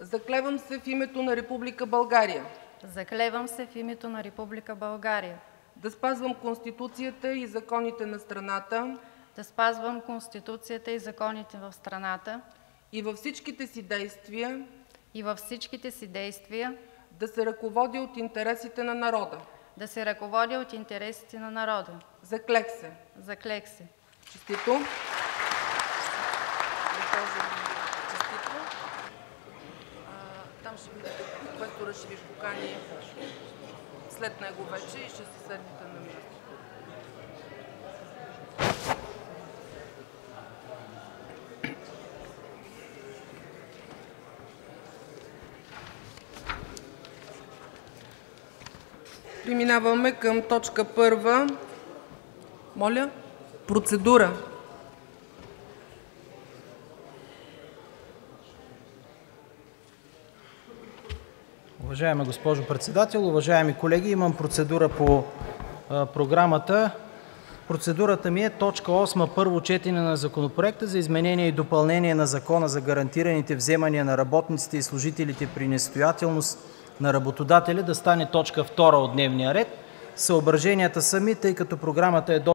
Заклевам се в името на Република България Заклевам се в името на Република България да спазвам Конституцията и законите на страната да спазвам Конституцията и законите в страната и във всичките си действия да се ръководя от интересите на народа. Заклех се. Заклех се. Честито! Там ще видите, квестора ще ви покани след него вече и ще се седнете на място. Преминаваме към точка първа. Моля? Процедура. Уважаема госпожо Председател, уважаеми колеги, имам процедура по програмата. Процедурата ми е точка 8 – първо четене на Законопроекта за изменение и допълнение на Закона за гарантираните вземания на работниците и служителите при несъстоятелност на работодателя да стане точка 2 от дневния ред. Съображенията са ми, тъй като програмата е